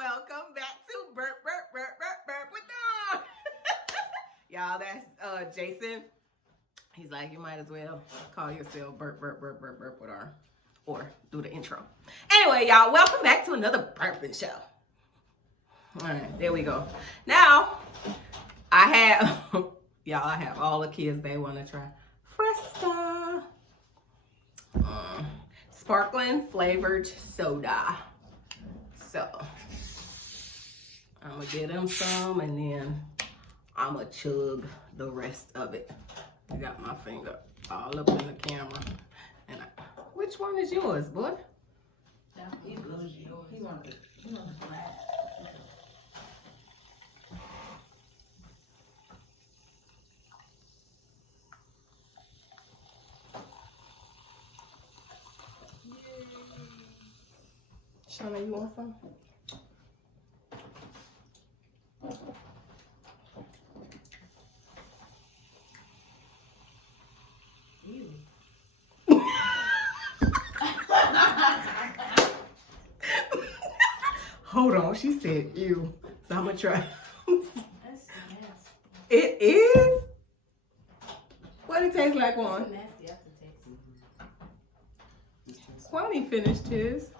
welcome back to Burp with Dog. Y'all, that's Jason. He's like, you might as well call yourself Burp with R, or do the intro. Anyway, y'all, welcome back to another burping show. All right, there we go. Now, I have, y'all, I have all the kids, they want to try Fresca. Sparkling flavored soda. So, I'm going to get them some and then I'm going to chug the rest of it. I got my finger all up in the camera. And which one is yours, boy? He wanted to fly. Shauna, you want some? Hold on, she said ew. So I'm gonna try. It is? What it tastes like, one? Kwame finished his.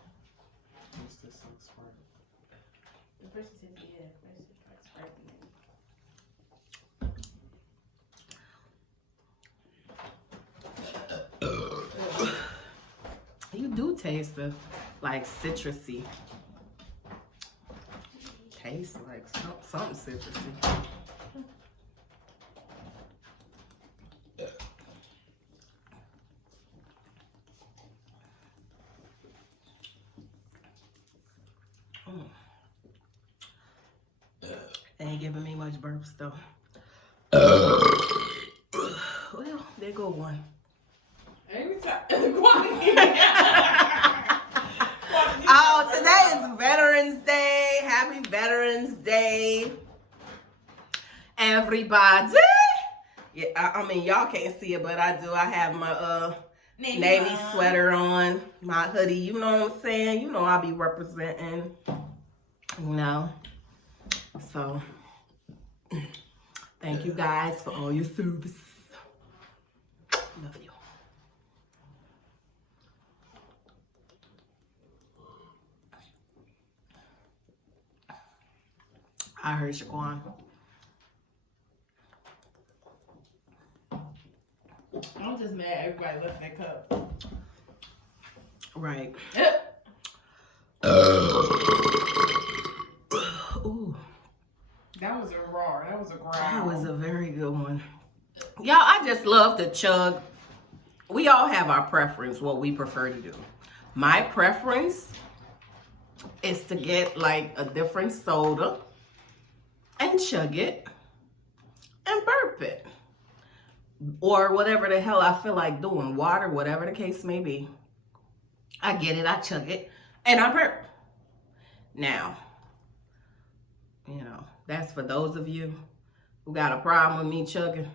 You do taste the like citrusy. Tastes like something citrusy. They ain't giving me much burps though. Well, there go one. Every time. Oh, today is Veterans Day. Happy Veterans Day, everybody. Yeah, I mean, y'all can't see it, but I do. I have my Navy sweater on, my hoodie. You know what I'm saying? You know I'll be representing, you know. So, thank you guys for all your service. Love you. I heard Shaquan. I'm just mad everybody left their cup. Right. Ooh. That was a roar. That was a growl. That was a very good one. Y'all, I just love to chug. We all have our preference, what we prefer to do. My preference is to get like a different soda and chug it and burp it. Or whatever the hell I feel like doing. Water, whatever the case may be. I get it, I chug it, and I burp. Now, you know, that's for those of you who got a problem with me chugging.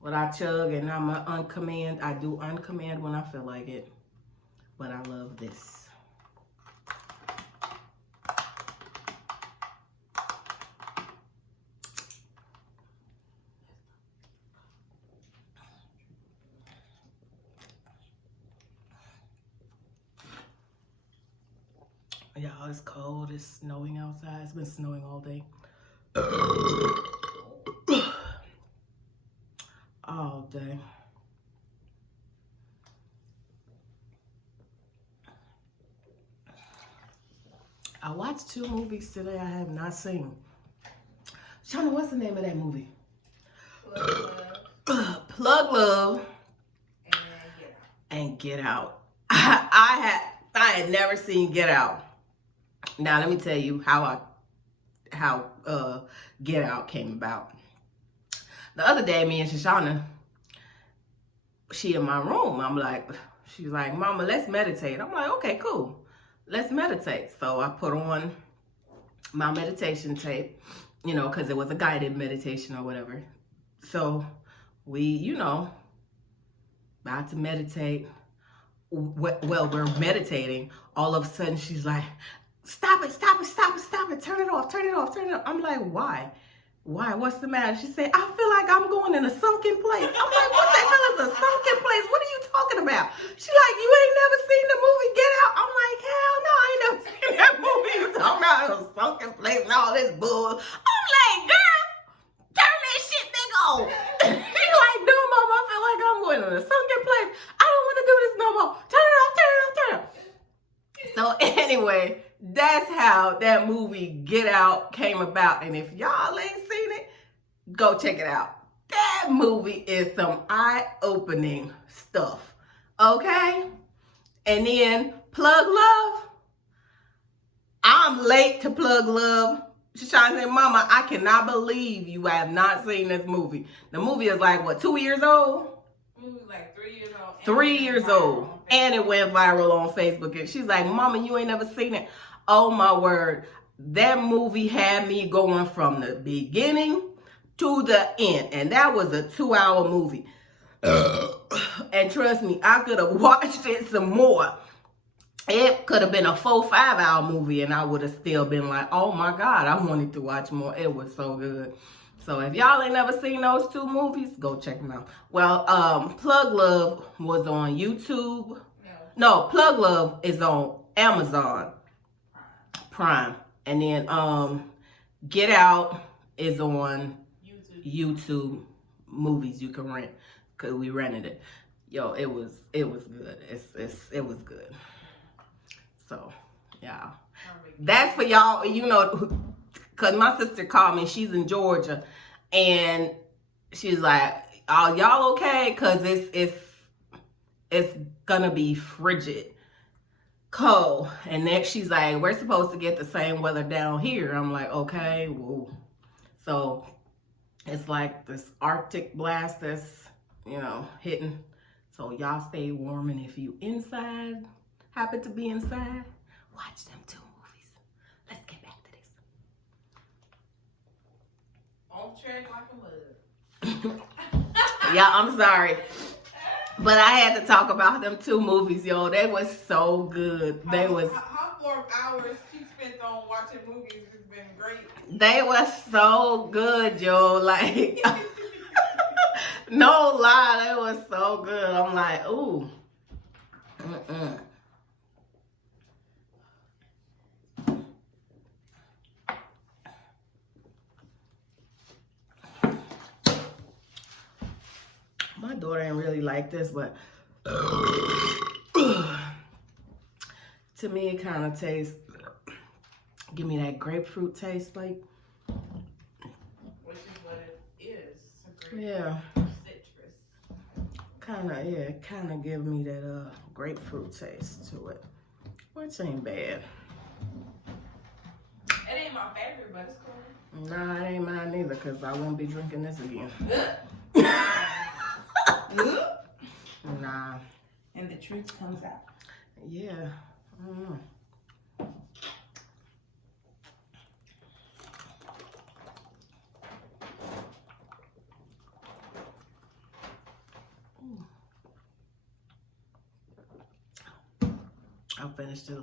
What I chug and I'm on command. I do on command when I feel like it. But I love this. Y'all, it's cold. It's snowing outside. It's been snowing all day. All day. I watched 2 movies today I have not seen. Shauna, what's the name of that movie? Plug Love. And Get Out. I had never seen Get Out. Now let me tell you how Get Out came about. The other day, me and Shoshana, she in my room. She's like, Mama, let's meditate. I'm like, okay, cool. Let's meditate. So I put on my meditation tape, you know, because it was a guided meditation or whatever. So we, you know, about to meditate. Well, we're meditating. All of a sudden, she's like, stop it, stop it, stop it, stop it, turn it off, turn it off, turn it off. I'm like, why? Why? What's the matter? She said, I feel like I'm going in a sunken place. I'm like, what the hell is a sunken place? What are you talking about? She like, you ain't never seen the movie Get Out? I'm like, hell no, I ain't never seen that movie. You talking about a sunken place and all this bull. I'm like, girl, turn that shit back on. She like, no, mom, I feel like I'm going in a sunken place. I don't want to do this no more. Turn it off, turn it off, turn it off. So anyway, that's how that movie Get Out came about. And if y'all ain't seen it, go check it out. That movie is some eye-opening stuff. Okay? And then Plug Love. I'm late to Plug Love. Shashawn said, Mama, I cannot believe you have not seen this movie. The movie is like, what, 2 years old? The movie was like 3 years old. 3 years old. And it went viral on Facebook. And she's like, Mama, you ain't never seen it. Oh, my word. That movie had me going from the beginning to the end. And that was a 2-hour movie. And trust me, I could have watched it some more. It could have been a 4-5 hour movie. And I would have still been like, oh, my God, I wanted to watch more. It was so good. So if y'all ain't never seen those 2 movies, go check them out. Well, Plug Love was on YouTube. No, Plug Love is on Amazon Prime. And then Get Out is on YouTube movies you can rent. Cause we rented it. Yo, it was good. It was good. So, yeah. That's for y'all, you know, cause my sister called me, she's in Georgia, and she's like, "Are y'all okay? Cause it's gonna be frigid, cold." And then she's like, "We're supposed to get the same weather down here." I'm like, "Okay, well." So it's like this Arctic blast that's, you know, hitting. So y'all stay warm, and if you inside, happen to be inside, watch them 2 movies. Let's get back to this. On track like a mug. Yeah, I'm sorry. But I had to talk about them 2 movies, yo. They was so good. They was. How 4 hours she spent on watching movies has been great. They were so good, yo. Like, no lie, they was so good. I'm like, ooh. My daughter ain't really like this, but to me it kind of tastes, give me that grapefruit taste, like. Which is what it is. Yeah. Citrus. Kind of give me that grapefruit taste to it, which ain't bad. It ain't my favorite, but it's cool. Nah, it ain't mine neither, because I won't be drinking this again. Nah. And the truth comes out. Yeah. I finished it.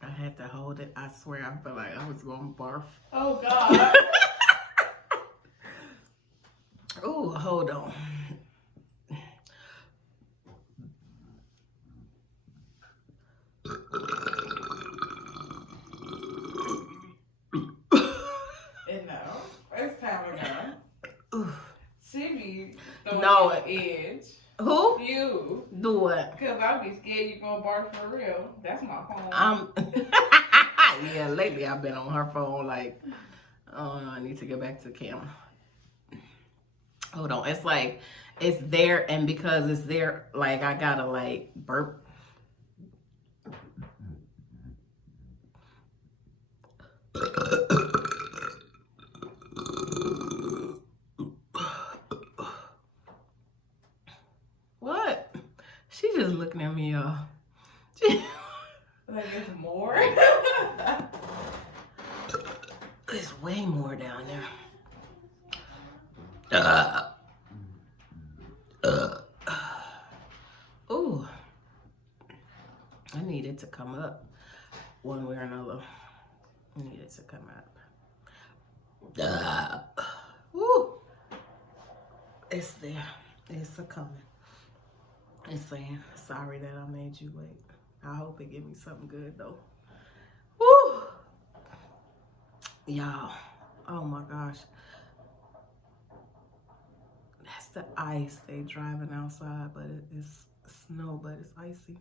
I had to hold it. I swear, I felt like I was going to barf. Oh, God. Oh, hold on. First time ago. She be throwing No. the edge. Who? You. Do what? Because I'll be scared you gonna bark for real. That's my phone. Yeah, lately I've been on her phone like, oh no, I need to get back to the camera. Hold on. It's like, it's there, and because it's there, like, I gotta like burp. What? She just looking at me, y'all. Like it's more? There's way more down there. needed to come up one way or another. It needed to come up. Woo. It's there. It's a coming. It's saying, sorry that I made you wait. I hope it give me something good though. Woo. Y'all. Oh my gosh. That's the ice. They driving outside, but it's snow, but it's icy.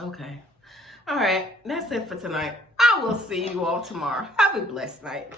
Okay. All right. That's it for tonight. I will see you all tomorrow. Have a blessed night.